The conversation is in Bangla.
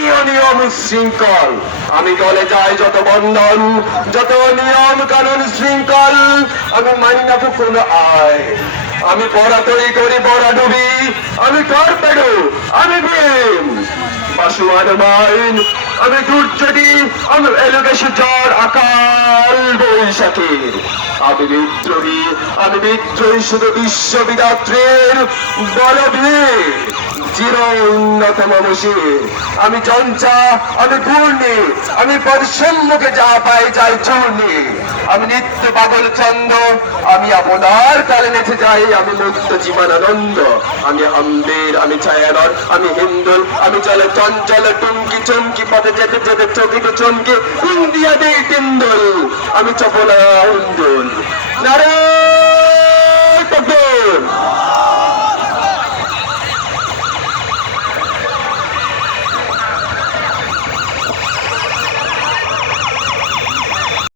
নিয়ম শৃঙ্খল। আমি দলে যাই যত বন্ধন, যত নিয়ম কানুন শৃঙ্খল, আমি মানি না কোন আয়। আমি পড়া তৈরি করি পড়া ডুবি, আমি কর পেডু, আমি ভীম। বাসুয়ান মাইন আমি দুর্যোগী আমি এলোকেশ জ্বর আকাল। বৈশাখীর আমি বিদ্রোহী আমি বিদ্রোহী শুধু বিশ্ববিদাত্রের বলবীর চির উন্নত মনসী আমি চঞ্চা আমি পূর্ণি আমি পরিসম্মুখে যা পাই যাই চূর্ণি। আমি নিত্য পাগল চন্দ আমি আপনার তালে নেচে যাই, আমি মুক্ত জীবনানন্দ। আমি আম্বের আমি ছায়ানর, আমি হিন্দুল আমি চলে চঞ্চল টুমকি চমকি, পথে যেতে যেতে চকিতে চমকে। ইন্ডিয়া টিন্দুল আমি চপল আন্দোলন নারায়ণ